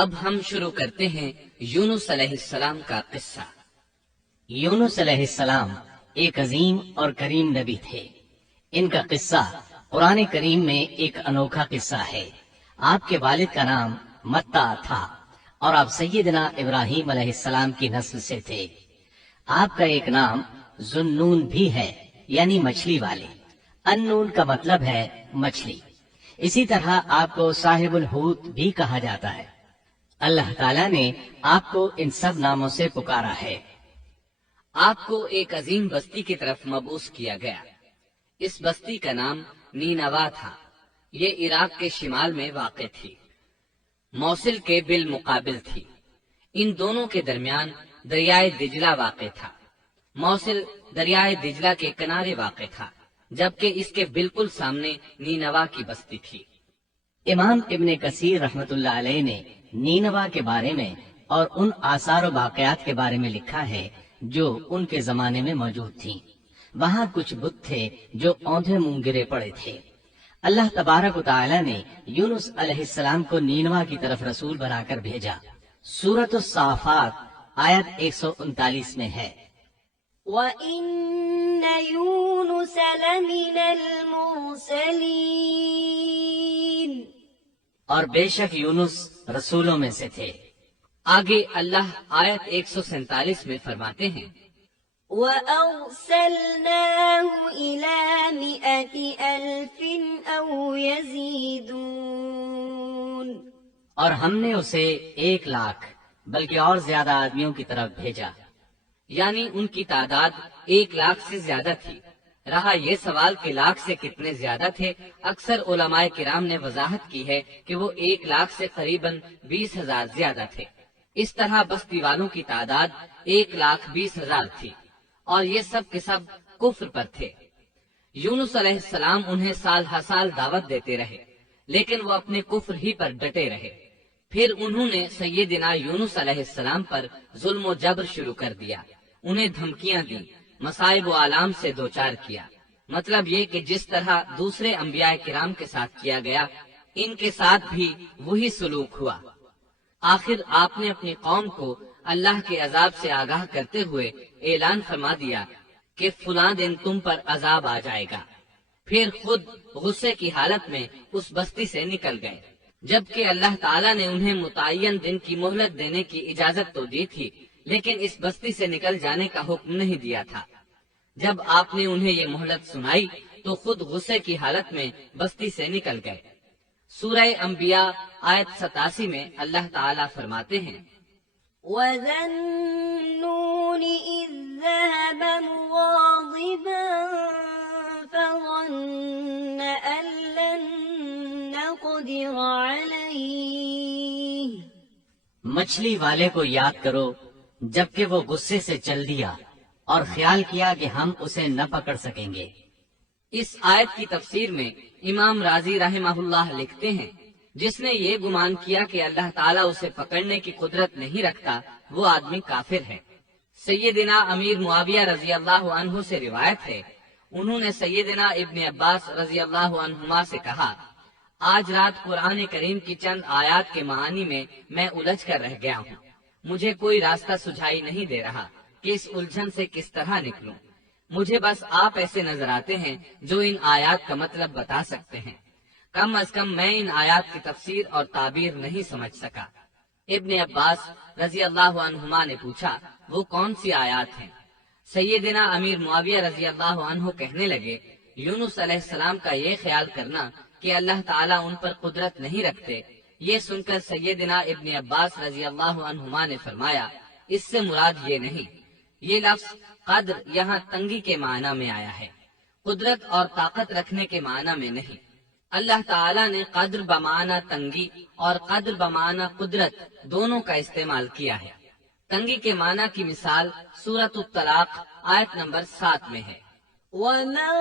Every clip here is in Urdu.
اب ہم شروع کرتے ہیں یونس علیہ السلام کا قصہ۔ یونس علیہ السلام ایک عظیم اور کریم نبی تھے۔ ان کا قصہ قرآن کریم میں ایک انوکھا قصہ ہے۔ آپ کے والد کا نام متا تھا اور آپ سیدنا ابراہیم علیہ السلام کی نسل سے تھے۔ آپ کا ایک نام ذوالنون بھی ہے، یعنی مچھلی والے۔ النون کا مطلب ہے مچھلی۔ اسی طرح آپ کو صاحب الحوت بھی کہا جاتا ہے۔ اللہ تعالیٰ نے آپ کو ان سب ناموں سے پکارا ہے۔ آپ کو ایک عظیم بستی کی طرف مبعوث کیا گیا۔ اس بستی کا نام نینوا تھا۔ یہ عراق کے شمال میں واقع تھی، موصل کے بالمقابل تھی۔ ان دونوں کے درمیان دریائے دجلہ واقع تھا۔ موصل دریائے دجلہ کے کنارے واقع تھا، جبکہ اس کے بالکل سامنے نینوا کی بستی تھی۔ امام ابن کثیر رحمت اللہ علیہ نے نینوا کے بارے میں اور ان آثار و واقعات کے بارے میں لکھا ہے جو ان کے زمانے میں موجود تھیں۔ وہاں کچھ بت تھے جو اوندھے منہ گرے پڑے تھے۔ اللہ تبارک و تعالی نے یونس علیہ السلام کو نینوا کی طرف رسول بنا کر بھیجا۔ سورۃ الصافات آیت 139 میں ہے، وَإِنَّ يُونُسَ لَمِنَ الْمُرْسَلِينَ، اور بے شک یونس رسولوں میں سے تھے۔ آگے اللہ آیت 147 میں فرماتے ہیں، وَأَرْسَلْنَاهُ إِلَى 100,000 أَوْ يَزِيدُونَ، اور ہم نے اسے 100,000 بلکہ اور زیادہ آدمیوں کی طرف بھیجا۔ یعنی ان کی تعداد 100,000 سے زیادہ تھی۔ رہا یہ سوال کہ لاکھ سے کتنے زیادہ تھے، اکثر علماء کرام نے وضاحت کی ہے کہ وہ 100,000 سے قریباً 20,000 زیادہ تھے۔ اس طرح بستی والوں کی تعداد 1,20,000 تھی، اور یہ سب کے سب کفر پر تھے۔ یونس علیہ السلام انہیں سال ہر سال دعوت دیتے رہے، لیکن وہ اپنے کفر ہی پر ڈٹے رہے۔ پھر انہوں نے سیدنا یونس علیہ السلام پر ظلم و جبر شروع کر دیا، انہیں دھمکیاں دیں، مصائب و آلام سے دوچار کیا۔ مطلب یہ کہ جس طرح دوسرے انبیاء کرام کے ساتھ کیا گیا، ان کے ساتھ بھی وہی سلوک ہوا۔ آخر آپ نے اپنی قوم کو اللہ کے عذاب سے آگاہ کرتے ہوئے اعلان فرما دیا کہ فلاں دن تم پر عذاب آ جائے گا۔ پھر خود غصے کی حالت میں اس بستی سے نکل گئے، جبکہ اللہ تعالیٰ نے انہیں متعین دن کی مہلت دینے کی اجازت تو دی تھی، لیکن اس بستی سے نکل جانے کا حکم نہیں دیا تھا۔ جب آپ نے انہیں یہ مہلت سنائی تو خود غصے کی حالت میں بستی سے نکل گئے۔ سورہ انبیاء آیت 87 میں اللہ تعالیٰ فرماتے ہیں، وَذَا النُّونِ إِذ ذَّهَبَ مُغَاضِبًا فَظَنَّ أَن لَّن نَّقْدِرَ عَلَيْهِ، مچھلی والے کو یاد کرو جبکہ وہ غصے سے چل دیا اور خیال کیا کہ ہم اسے نہ پکڑ سکیں گے۔ اس آیت کی تفسیر میں امام رازی رحمہ اللہ لکھتے ہیں، جس نے یہ گمان کیا کہ اللہ تعالیٰ اسے پکڑنے کی قدرت نہیں رکھتا، وہ آدمی کافر ہے۔ سیدنا امیر معاویہ رضی اللہ عنہ سے روایت ہے، انہوں نے سیدنا ابن عباس رضی اللہ عنہما سے کہا، آج رات قرآن کریم کی چند آیات کے معانی میں الجھ کر رہ گیا ہوں، مجھے کوئی راستہ سجھائی نہیں دے رہا کہ اس الجھن سے کس طرح نکلوں۔ مجھے بس آپ ایسے نظر آتے ہیں جو ان آیات کا مطلب بتا سکتے ہیں۔ کم از کم میں ان آیات کی تفسیر اور تعبیر نہیں سمجھ سکا۔ ابن عباس رضی اللہ عنہما نے پوچھا، وہ کون سی آیات ہیں؟ سیدنا امیر معاویہ رضی اللہ عنہ کہنے لگے، یونس علیہ السلام کا یہ خیال کرنا کہ اللہ تعالیٰ ان پر قدرت نہیں رکھتے۔ یہ سن کر سیدنا ابن عباس رضی اللہ عنہما نے فرمایا، اس سے مراد یہ نہیں، یہ لفظ قدر یہاں تنگی کے معنی میں آیا ہے، قدرت اور طاقت رکھنے کے معنی میں نہیں۔ اللہ تعالیٰ نے قدر بمعنی تنگی اور قدر بمعنی قدرت دونوں کا استعمال کیا ہے۔ تنگی کے معنی کی مثال سورۃ الطلاق آیت نمبر 7 میں ہے، وَمَن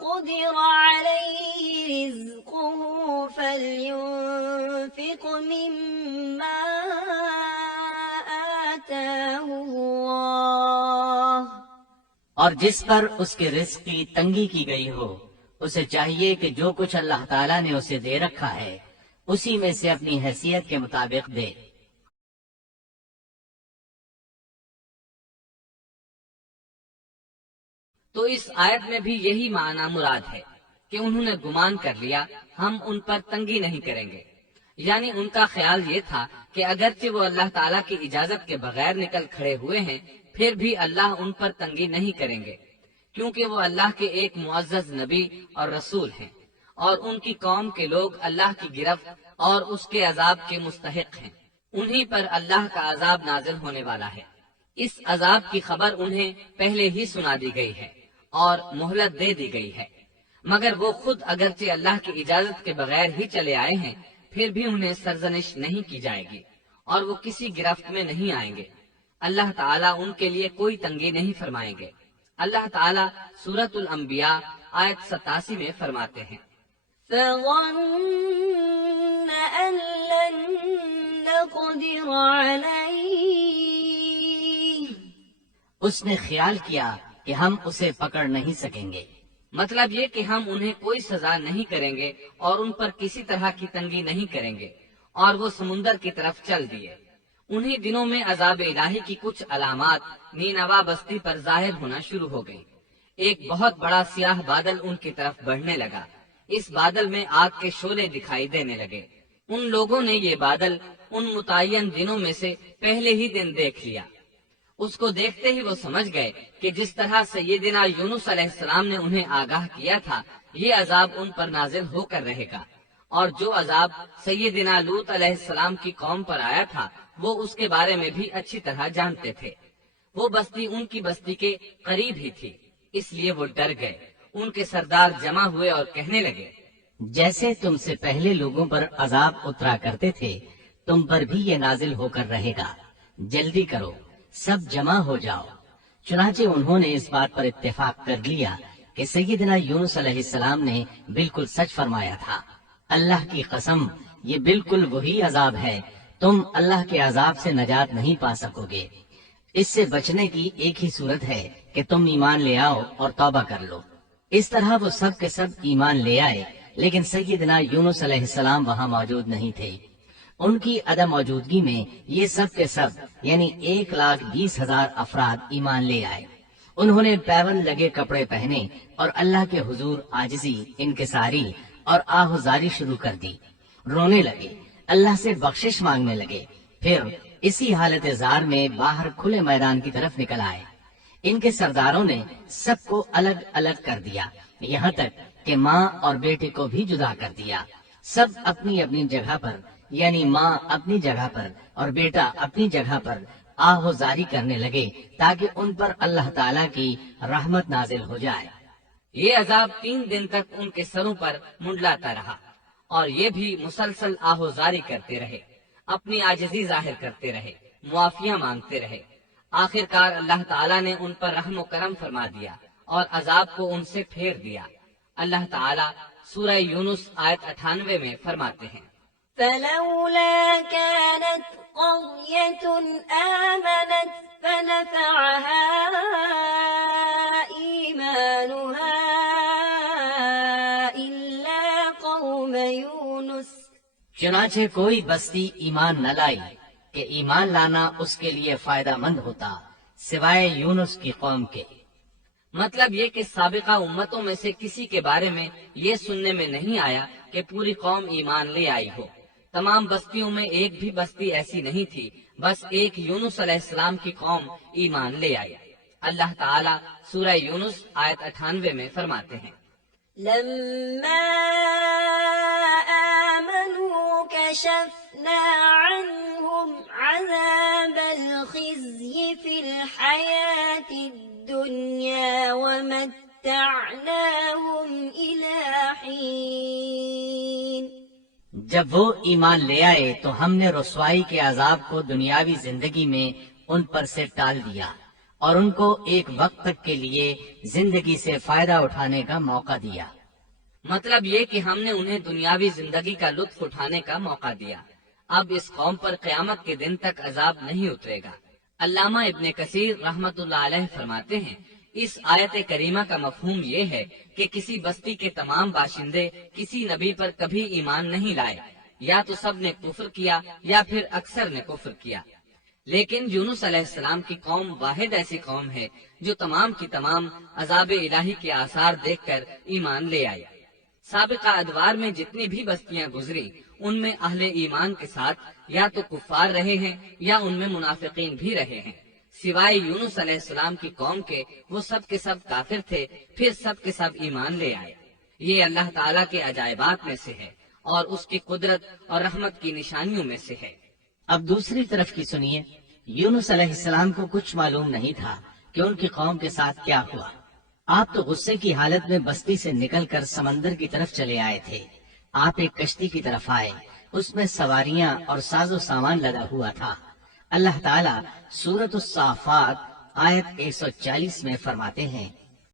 قُدِرَ عَلَيْهِ رِزْقُهُ فَلْيُنفِقْ مِمَّا آتَاهُ اللَّهُ، اور جس پر اس کے رزق کی تنگی کی گئی ہو، اسے چاہیے کہ جو کچھ اللہ تعالیٰ نے اسے دے رکھا ہے اسی میں سے اپنی حیثیت کے مطابق دے۔ تو اس آیت میں بھی یہی معنی مراد ہے کہ انہوں نے گمان کر لیا ہم ان پر تنگی نہیں کریں گے، یعنی ان کا خیال یہ تھا کہ اگرچہ وہ اللہ تعالیٰ کی اجازت کے بغیر نکل کھڑے ہوئے ہیں پھر بھی اللہ ان پر تنگی نہیں کریں گے، کیونکہ وہ اللہ کے ایک معزز نبی اور رسول ہیں، اور ان کی قوم کے لوگ اللہ کی گرفت اور اس کے عذاب کے مستحق ہیں۔ انہی پر اللہ کا عذاب نازل ہونے والا ہے۔ اس عذاب کی خبر انہیں پہلے ہی سنا دی گئی ہے اور مہلت دے دی گئی ہے، مگر وہ خود اگرچہ اللہ کی اجازت کے بغیر ہی چلے آئے ہیں پھر بھی انہیں سرزنش نہیں کی جائے گی اور وہ کسی گرفت میں نہیں آئیں گے۔ اللہ تعالیٰ ان کے لیے کوئی تنگی نہیں فرمائیں گے۔ اللہ تعالیٰ سورۃ الانبیاء آیت 87 میں فرماتے ہیں، فظن أن لن نقدر عليه، اس نے خیال کیا کہ ہم اسے پکڑ نہیں سکیں گے۔ مطلب یہ کہ ہم انہیں کوئی سزا نہیں کریں گے اور ان پر کسی طرح کی تنگی نہیں کریں گے، اور وہ سمندر کی طرف چل دیے۔ انہی دنوں میں عذاب الہی کی کچھ علامات نینوا بستی پر ظاہر ہونا شروع ہو گئی۔ ایک بہت بڑا سیاہ بادل ان کی طرف بڑھنے لگا۔ اس بادل میں آگ کے شعلے دکھائی دینے لگے۔ ان لوگوں نے یہ بادل ان متعین دنوں میں سے پہلے ہی دن دیکھ لیا۔ اس کو دیکھتے ہی وہ سمجھ گئے کہ جس طرح سیدنا یونس علیہ السلام نے انہیں آگاہ کیا تھا یہ عذاب ان پر نازل ہو کر رہے گا، اور جو عذاب سیدنا لوط علیہ السلام کی قوم پر آیا تھا وہ اس کے بارے میں بھی اچھی طرح جانتے تھے۔ وہ بستی ان کی بستی کے قریب ہی تھی، اس لیے وہ ڈر گئے۔ ان کے سردار جمع ہوئے اور کہنے لگے، جیسے تم سے پہلے لوگوں پر عذاب اترا کرتے تھے تم پر بھی یہ نازل ہو کر رہے گا، جلدی کرو، سب جمع ہو جاؤ۔ چنانچہ انہوں نے اس بات پر اتفاق کر لیا کہ سیدنا یونس علیہ السلام نے بالکل سچ فرمایا تھا۔ اللہ کی قسم یہ بالکل وہی عذاب ہے، تم اللہ کے عذاب سے نجات نہیں پا سکو گے۔ اس سے بچنے کی ایک ہی صورت ہے کہ تم ایمان لے آؤ اور توبہ کر لو۔ اس طرح وہ سب کے سب ایمان لے آئے، لیکن سیدنا یونس علیہ السلام وہاں موجود نہیں تھے۔ ان کی عدم موجودگی میں یہ سب کے سب یعنی 1,20,000 افراد ایمان لے آئے۔ انہوں نے پیون لگے کپڑے پہنے اور اللہ کے حضور عاجزی، انکساری اور آہوزاری شروع کر دی، رونے لگے، اللہ سے بخشش مانگنے لگے، پھر اسی حالت زار میں باہر کھلے میدان کی طرف نکل آئے۔ ان کے سرداروں نے سب کو الگ الگ کر دیا، یہاں تک کہ ماں اور بیٹے کو بھی جدا کر دیا۔ سب اپنی اپنی جگہ پر یعنی ماں اپنی جگہ پر اور بیٹا اپنی جگہ پر آہوزاری کرنے لگے تاکہ ان پر اللہ تعالیٰ کی رحمت نازل ہو جائے۔ یہ عذاب 3 دن تک ان کے سروں پر منڈلاتا رہا، اور یہ بھی مسلسل آہوزاری کرتے رہے، اپنی عاجزی ظاہر کرتے رہے، معافیاں مانگتے رہے۔ آخر کار اللہ تعالیٰ نے ان پر رحم و کرم فرما دیا اور عذاب کو ان سے پھیر دیا۔ اللہ تعالیٰ سورہ یونس آیت 98 میں فرماتے ہیں، فلولا كانت قرية آمنت فنفعها إيمانها إلا قوم يونس، چنانچہ کوئی بستی ایمان نہ لائی کہ ایمان لانا اس کے لیے فائدہ مند ہوتا سوائے یونس کی قوم کے۔ مطلب یہ کہ سابقہ امتوں میں سے کسی کے بارے میں یہ سننے میں نہیں آیا کہ پوری قوم ایمان لے آئی ہو۔ تمام بستیوں میں ایک بھی بستی ایسی نہیں تھی، بس ایک یونس علیہ السلام کی قوم ایمان لے آئی۔ اللہ تعالیٰ سورہ یونس آیت 98 میں فرماتے ہیں، لما آمنوا كشفنا عنهم عذاب الخزي في الحياة الدنيا ومتعناهم إلى حين۔ جب وہ ایمان لے آئے تو ہم نے رسوائی کے عذاب کو دنیاوی زندگی میں ان پر سے ٹال دیا اور ان کو ایک وقت تک کے لیے زندگی سے فائدہ اٹھانے کا موقع دیا۔ مطلب یہ کہ ہم نے انہیں دنیاوی زندگی کا لطف اٹھانے کا موقع دیا۔ اب اس قوم پر قیامت کے دن تک عذاب نہیں اترے گا۔ علامہ ابن کثیر رحمت اللہ علیہ فرماتے ہیں، اس آیت کریمہ کا مفہوم یہ ہے کہ کسی بستی کے تمام باشندے کسی نبی پر کبھی ایمان نہیں لائے یا تو سب نے کفر کیا یا پھر اکثر نے کفر کیا۔ لیکن یونس علیہ السلام کی قوم واحد ایسی قوم ہے جو تمام کی تمام عذاب الہی کے آثار دیکھ کر ایمان لے آئی۔ سابقہ ادوار میں جتنی بھی بستیاں گزری ان میں اہل ایمان کے ساتھ یا تو کفار رہے ہیں یا ان میں منافقین بھی رہے ہیں، سوائے یونس علیہ السلام کی قوم کے وہ سب کے سب کافر تھے، پھر سب کے سب ایمان لے آئے۔ یہ اللہ تعالیٰ کے عجائبات میں سے ہے اور اس کی قدرت اور رحمت کی نشانیوں میں سے ہے۔ اب دوسری طرف کی سنیے، یونس علیہ السلام کو کچھ معلوم نہیں تھا کہ ان کی قوم کے ساتھ کیا ہوا۔ آپ تو غصے کی حالت میں بستی سے نکل کر سمندر کی طرف چلے آئے تھے۔ آپ ایک کشتی کی طرف آئے، اس میں سواریاں اور ساز و سامان لگا ہوا تھا۔ اللہ تعالیٰ سورۃ الصافات آیت 140 میں فرماتے ہیں،